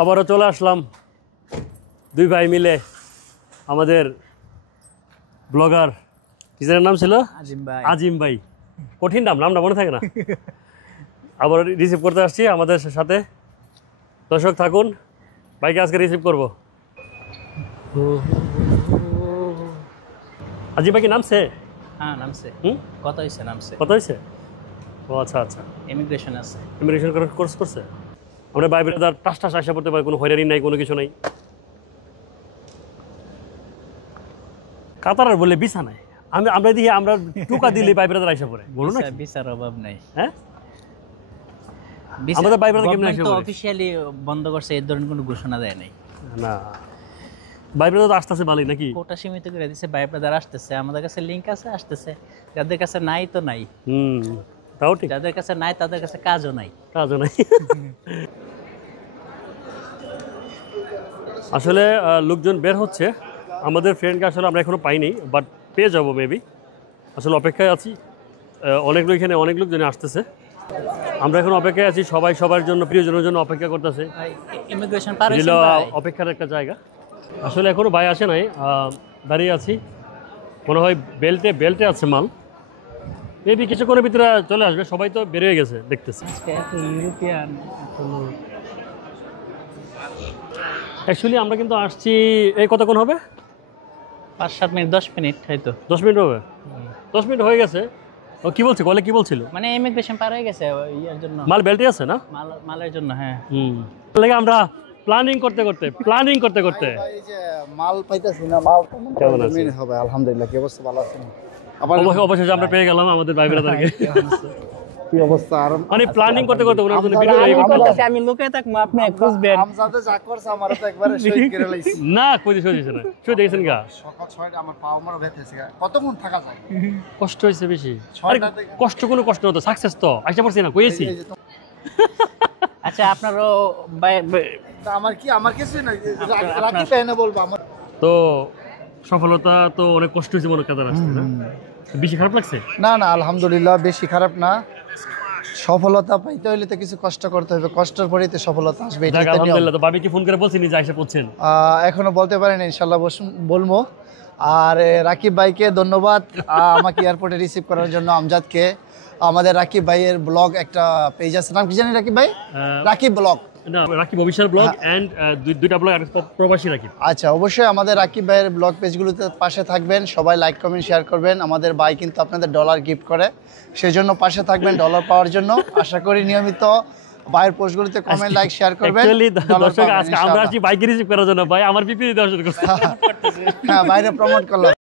আবারও চলে আসলাম দুই ভাই মিলে আমাদের ব্লগার কিসের নাম ছিল আজিম ভাই কঠিন নামটা মনে থাকে না আবার রিসিভ করতে আসছি আমাদের সাথে দর্শক থাকুন ভাইকে আজকে রিসিভ করব আজিম ভাই কি নামছে হ্যাঁ নামছে কত হয়েছে ও আচ্ছা আচ্ছা ইমিগ্রেশন আছে ইমিগ্রেশন করার কোর্স করছে আমরা ভাই ব্রাদার টাস আসা পড়তে পারি কোনো হয়রানি নাই কোনো কিছু নাই কাতার আর বলে ভিসা নাই আমরা দেখি আমরা টুকা দিলে ভাই ব্রাদার আইসা পড়ে বলো না ভিসার অভাব নাই হ্যাঁ আমাদের ভাই ব্রাদার কেমন আইসা পড়ে অফিশিয়ালি বন্ধ করছে এই ধরনের কোনো ঘোষণা দেয় নাই না ভাই ব্রাদার আসতেছে ভালোই নাকি কোটা সীমিত করে দিয়েছে ভাই ব্রাদার আসতেছে আমাদের কাছে লিংক আছে আসতেছে যাদের কাছে নাই তো নাই তাও ঠিক যাদের কাছে নাই তাদের কাছে কাজও নাই আসলে লোকজন বের হচ্ছে আমাদের ফ্রেন্ডকে আসলে আমরা এখনো পাইনি বাট পেয়ে যাবো মেবি আসলে অপেক্ষায় আছি অনেক লোকজন আসতেছে আমরা এখন অপেক্ষায় আছি সবাই সবার জন্য প্রিয়জনের জন্য অপেক্ষা করতেছে ইমিগ্রেশন অপেক্ষার একটা জায়গা আসলে এখনো ভাই আসে নাই দাঁড়িয়ে আছি মনে হয় বেল্টে আছে মাল মেবি কিছুক্ষণের ভিতরে চলে আসবে সবাই তো বেরিয়ে গেছে দেখতেছি ইউরোপিয়ান অ্যাকচুয়ালি আমরা কিন্তু আসছি এই কতক্ষণ হবে 5-7 মিনিট 10 মিনিট হয়তো 10 মিনিট হবে 10 মিনিট হয়ে গেছে ও কি বলছে কলে কি বলছিল মানে ইমিগ্রেশন পার হয়ে গেছে ইয়ার জন্য মাল বেল্টে আছে না মালের জন্য হ্যাঁ লাগে আমরা প্ল্যানিং করতে করতে এই যে মাল পাইতাছি না মাল কেমন হবে আলহামদুলিল্লাহ কি অবস্থা ভালো আছেন অবশেষে আমরা পেয়ে গেলাম আমাদের ভাই ব্রাদারকে কি অবস্থা আর মানে প্ল্যানিং করতে ওনার জন্য ভিডিও আমি লুকায় থাকবো আপনি খুঁজবেন আমজাদে যা করছে আমারে তো একবারে শহীদ করে লাইছি না কই দিছে না শুই দেখেন গা সকাল 6টা আমার পাও মারা ব্যথাছে কতক্ষণ থাকা যায় কষ্ট হইছে বেশি আরে কষ্ট হতো সাকসেস তো আইসা পড়ছি না কইছি আচ্ছা আপনারও আমার কিছু না রাখি পেনে বলবো আমার তো সফলতা তো অনেক কষ্ট হয়েছে মনে কাদার আসছে না বেশি খারাপ লাগছে না আলহামদুলিল্লাহ বেশি খারাপ না সফলতা পাইতে হইলে তো কিছু কষ্ট করতে হবে কষ্টের পরেই তো সফলতা আসবে আলহামদুলিল্লাহ তো ভাবি কি ফোন করে বলছিনি যে আইসা পড়ছেন এখনো বলতে পারেন ইনশাআল্লাহ বলবো আর রাকিব ভাইকে ধন্যবাদ আমাকে এয়ারপোর্টে রিসিভ করার জন্য আমজাদকে আমাদের রাকিব ভাইয়ের ব্লগ একটা পেজ আছে নাম কি জানি রাকিব ভাই রাকিব ব্লগ না রাকিব অফিশিয়াল ব্লগ এন্ড দুইটা ব্লগ প্রবাসী রাকিব আচ্ছা অবশ্যই আমাদের রাকিব ভাইয়ের ব্লগ পেজগুলোতে পাশে থাকবেন সবাই লাইক কমেন্ট শেয়ার করবেন আমাদের ভাই কিন্তু আপনাদের ডলার গিফট করে সেজন্য পাশে থাকবেন ডলার পাওয়ার জন্য আশা করি নিয়মিত ভাইয়ের পোস্টগুলোতে কমেন্ট লাইক শেয়ার করবেন দর্শক আজকে আমরা আসি বাইক রিসিভ করার জন্য ভাই আমার পিপি দর্শন করছে হ্যাঁ বাইরে প্রমোট করলাম